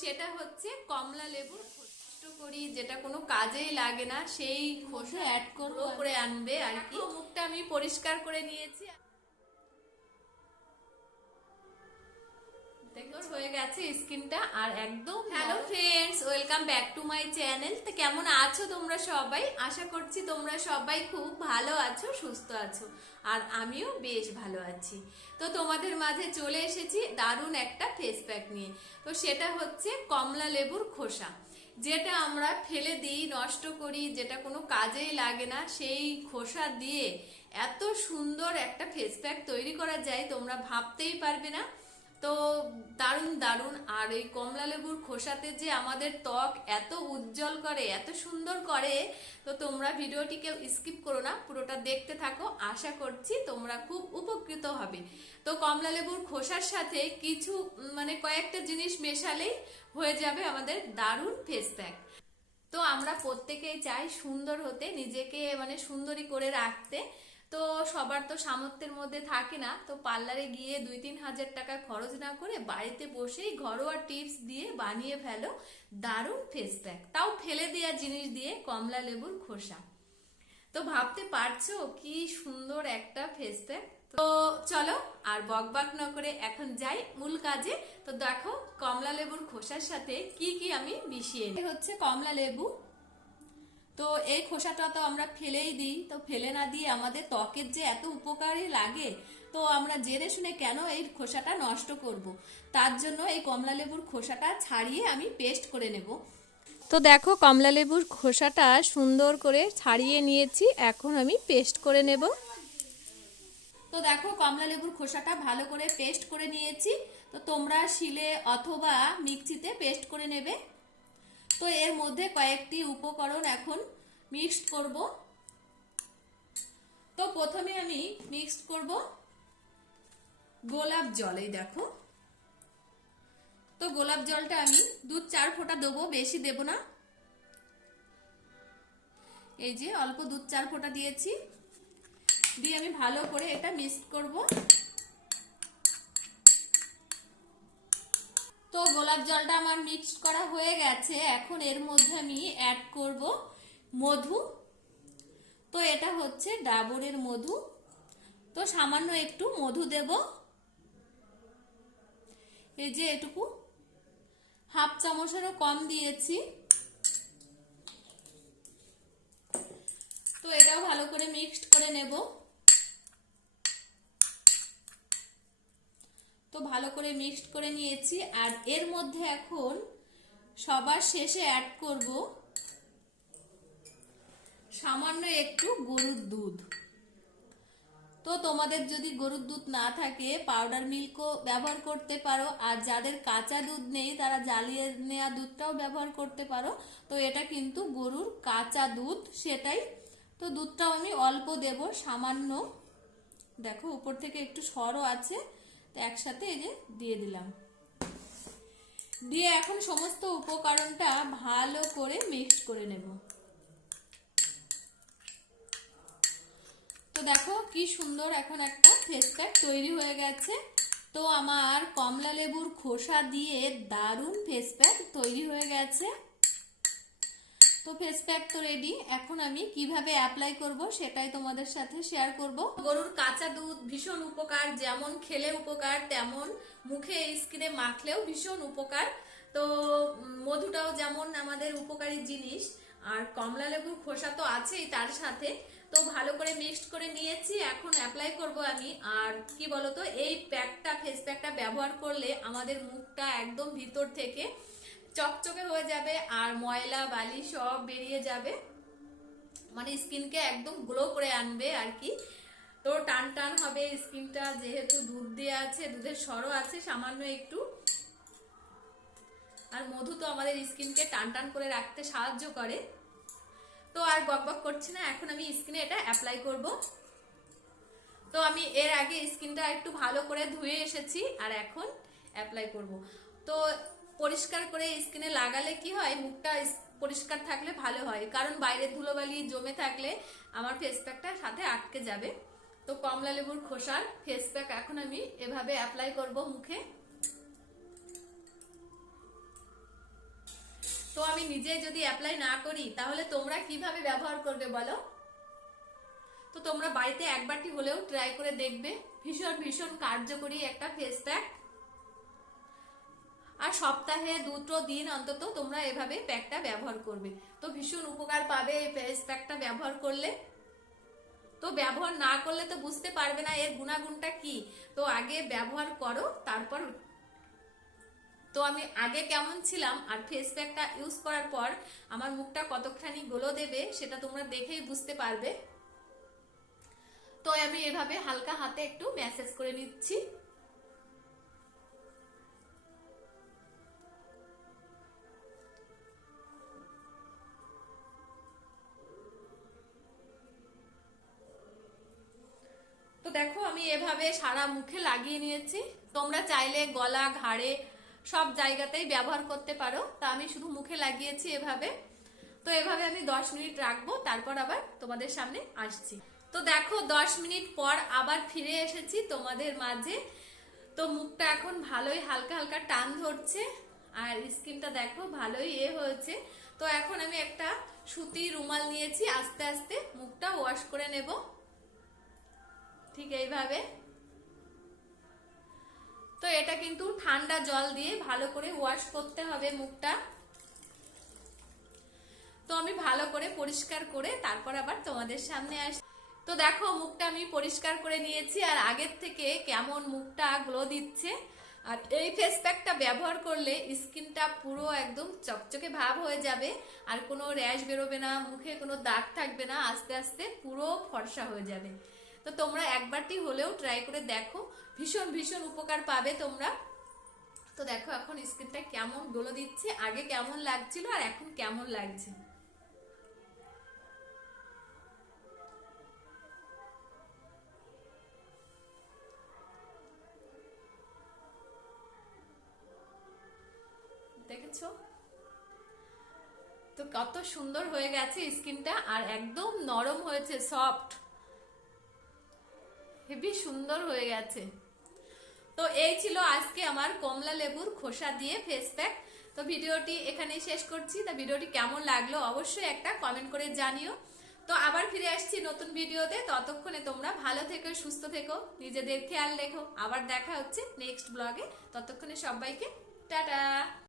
সেটা হচ্ছে কমলা লেবুর কষ্ট করি যেটা কোনো কাজেই লাগে না। সেই খোসা অ্যাড করব করে আনবে আর কি। মুখটা আমি পরিষ্কার করে নিয়েছি। দেখো হয়ে গেছে স্কিনটা আর একদম hello friends welcome back to my channel তো কেমন আছো তোমরা সবাই? আশা করছি তোমরা সবাই খুব ভালো আছো সুস্থ আছো আর আমিও বেশ ভালো আছি। তো তোমাদের মাঝে চলে এসেছি দারুণ একটা ফেস প্যাক নিয়ে। তো সেটা হচ্ছে কমলা লেবুর খোসা। যেটা আমরা ফেলে দিই নষ্ট করি যেটা কোনো কাজেই লাগে না সেই খোসা দিয়ে এত সুন্দর একটা ফেস প্যাক তৈরি করা যায় তোমরা ভাবতেই পারবে না। তো দারুণ দারুণ। আর এই কমলা লেবুর খোসাতে যে আমাদের ত্বক এত উজ্জ্বল করে, এত সুন্দর করে, তো তোমরা ভিডিওটিকে স্কিপ করো না, পুরোটা দেখতে থাকো। আশা করছি তোমরা খুব উপকৃত হবে। তো কমলা লেবুর খোসার সাথে কিছু মানে কয়েকটা জিনিস মেশালেই হয়ে যাবে আমাদের দারুণ ফেস প্যাক তো আমরা প্রত্যেকেই চাই সুন্দর হতে, নিজেকে মানে সুন্দরী করে রাখতে। তো সবার তো সামর্থ্যের মধ্যে থাকে না। তো পার্লারে গিয়ে দুই তিন হাজার টাকা খরচ না করে বাড়িতে বসেই ঘরোয়া টিপস দিয়ে বানিয়ে ফেলো দারুণ ফেস প্যাক তাও ফেলে দেওয়া জিনিস দিয়ে কমলা লেবুর খোসা। তো ভাবতে পারছ কি সুন্দর একটা ফেস প্যাক তো চলো আর বকবাক না করে এখন যাই মূল কাজে। তো দেখো কমলা লেবুর খোসার সাথে কি কি আমি মিশিয়ে। হচ্ছে কমলা লেবু তো এই খোসাটা তো আমরা ফেলেই দিই। তো ফেলে না দিয়ে আমাদের ত্বকের যে এত উপকারী লাগে, তো আমরা জেনে শুনে কেন এই খোসাটা নষ্ট করব? তার জন্য এই কমলা লেবুর খোসাটা ছাড়িয়ে আমি পেস্ট করে নেব। তো দেখো কমলা লেবুর খোসাটা সুন্দর করে ছাড়িয়ে নিয়েছি, এখন আমি পেস্ট করে নেব। তো দেখো কমলা লেবুর খোসাটা ভালো করে পেস্ট করে নিয়েছি। তো তোমরা শিলে অথবা মিক্সিতে পেস্ট করে নেবে। তো এর মধ্যে কয়েকটি উপকরণ এখন মিক্সড করব। তো প্রথমে আমি মিক্সড করব গোলাপ জল দেখো। তো গোলাপ জলটা আমি দু চার ফোঁটা দেবো, বেশি দেব না। এই যে অল্প দুধ চার ফোঁটা দিয়েছি। দিয়ে আমি ভালো করে এটা মিক্স করব তো গোলাপ জলটা আমার মিক্সড করা হয়ে গেছে। এখন এর মধ্যে আমি অ্যাড করব মধু। তো এটা হচ্ছে ডাবরের মধু। তো সামান্য একটু মধু দেব। এই যে এটুকু। হাফ চামচেরও কম দিয়েছি। তো এটাও ভালো করে মিক্সড করে নেব। তো ভালো করে মিক্সড করে নিয়েছি। আর এর মধ্যে এখন সবার শেষে অ্যাড করব সামান্য একটু গরুর দুধ। তো তোমাদের যদি গরুর দুধ না থাকে পাউডার মিল্কও ব্যবহার করতে পারো। আর যাদের কাঁচা দুধ নেই, তারা জ্বালিয়ে নেওয়া দুধটাও ব্যবহার করতে পারো। তো এটা কিন্তু গরুর কাঁচা দুধ, সেটাই। তো দুধটাও আমি অল্প দেব, সামান্য। দেখো, উপর থেকে একটু সরও আছে। তো একসাথে এই যে দিয়ে দিলাম। দিয়ে এখন সমস্ত উপকরণটা ভালো করে মিক্সড করে নেব। তো দেখো কি সুন্দর এখন একটা ফেস প্যাক তৈরি হয়ে গেছে। তো আমার কমলা লেবুর খোসা দিয়ে দারুণ ফেস প্যাক তৈরি হয়ে গেছে। তো ফেস প্যাক তো রেডি এখন আমি কীভাবে অ্যাপ্লাই করব সেটাই তোমাদের সাথে শেয়ার করব। গরুর কাঁচা দুধ ভীষণ উপকার, যেমন খেলে উপকার, তেমন মুখে স্কিনে মাখলেও ভীষণ উপকার। তো মধুটাও যেমন আমাদের উপকারী জিনিস, আর কমলা লেবুর খোসা তো আছেই তার সাথে। তো ভালো করে মিক্সড করে নিয়েছি, এখন অ্যাপ্লাই করব আমি। আর কি বলতো, এই প্যাকটা ফেস প্যাকটা ব্যবহার করলে আমাদের মুখটা একদম ভিতর থেকে চকচকে হয়ে যাবে আর ময়লা, বালি সব বেরিয়ে যাবে। মানে স্কিনকে একদম গ্লো করে আনবে আর কি। তো টান টান হবে স্কিনটা, যেহেতু দুধ দেওয়া আছে, দুধের সরও আছে, সামান্য একটু। আর মধু তো আমাদের স্কিনকে টান টান করে রাখতে সাহায্য করে। তো আর বকবক করছি না, এখন আমি স্কিনে এটা অ্যাপ্লাই করব। তো আমি এর আগে স্কিনটা একটু ভালো করে ধুয়ে এসেছি আর এখন অ্যাপ্লাই করব। তো পরিষ্কার করে স্কিনে লাগালে কি হয়? মুখটা পরিষ্কার থাকলে ভালো হয়। কারণ বাইরে ধুলোবালি জমে থাকলে আমার ফেস প্যাকটা সাথে আটকে যাবে। তো কমলা লেবুর খোসার ফেস প্যাক এখন আমি এভাবে অ্যাপ্লাই করব মুখে। তো আমি নিজে যদি অ্যাপ্লাই না করি, তাহলে তোমরা কীভাবে ব্যবহার করবে বলো? তো তোমরা বাড়িতে একবারটি হলেও ট্রাই করে দেখবে। ভীষণ ভীষণ কার্যকরী একটা ফেস প্যাক আর সপ্তাহে দুটো দিন অন্তত তোমরা এভাবে প্যাকটা ব্যবহার করবে। তো ভীষণ উপকার পাবে এই ফেস প্যাকটা ব্যবহার করলে। তো ব্যবহার না করলে তো বুঝতে পারবে না এর গুণাগুণটা কি। তো আগে ব্যবহার করো, তারপর তো আমি আগে কেমন ছিলাম, আর ফেস প্যাকটা ইউজ করার পর আমার মুখটা কতখানি গোলো দেবে সেটা তোমরা দেখেই বুঝতে পারবে। তো আমি এভাবে হালকা হাতে একটু ম্যাসেজ করে নিচ্ছি। তো দেখো, আমি এভাবে সারা মুখে লাগিয়ে নিয়েছি। তোমরা চাইলে গলা, ঘাড়ে সব জায়গাতেই ব্যবহার করতে পারো। তা আমি শুধু মুখে লাগিয়েছি এভাবে। তো এভাবে আমি দশ মিনিট রাখব, তারপর আবার তোমাদের সামনে আসছি। তো দেখো, দশ মিনিট পর আবার ফিরে এসেছি তোমাদের মাঝে। তো মুখটা এখন ভালোই হালকা হালকা টান ধরছে, আর স্কিনটা দেখো ভালোই এ হয়েছে। তো এখন আমি একটা সুতি রুমাল নিয়েছি, আস্তে আস্তে মুখটা ওয়াশ করে নেব। ঠিক এইভাবে। তো এটা কিন্তু ঠান্ডা জল দিয়ে ভালো করে ওয়াশ করতে হবে মুখটা। তো আমি ভালো করে পরিষ্কার করে তারপর আবার তোমাদের সামনে আস তো দেখো, মুখটা আমি পরিষ্কার করে নিয়েছি আর আগের থেকে কেমন মুখটা গ্লো দিচ্ছে। আর এই ফেস প্যাকটা ব্যবহার করলে স্কিনটা পুরো একদম চকচকে ভাব হয়ে যাবে। আর কোনো র্যাশ বেরোবে না, মুখে কোনো দাগ থাকবে না, আস্তে আস্তে পুরো ফর্সা হয়ে যাবে। তো তোমরা একবারটি হলেও ট্রাই করে দেখো। ভীষণ ভীষণ উপকার পাবে তোমরা। তো দেখো এখন স্কিনটা কেমন গ্লো দিচ্ছে, আগে কেমন লাগছিল আর এখন কেমন লাগছে। দেখেছ? তো কত সুন্দর হয়ে গেছে স্কিনটা আর একদম নরম হয়েছে সফট হেবি সুন্দর হয়ে গেছে। তো এই ছিল আজকে আমার কমলা লেবুর খোসা দিয়ে ফেস প্যাক তো ভিডিওটি এখানেই শেষ করছি। তা ভিডিওটি কেমন লাগল অবশ্যই একটা কমেন্ট করে জানিও। তো আবার ফিরে আসছি নতুন ভিডিওতে। ততক্ষণে তোমরা ভালো থেকো, সুস্থ থেকো, নিজেদের খেয়াল রেখো। আবার দেখা হচ্ছে নেক্সট ব্লগে ততক্ষণে সবাইকে টাটা!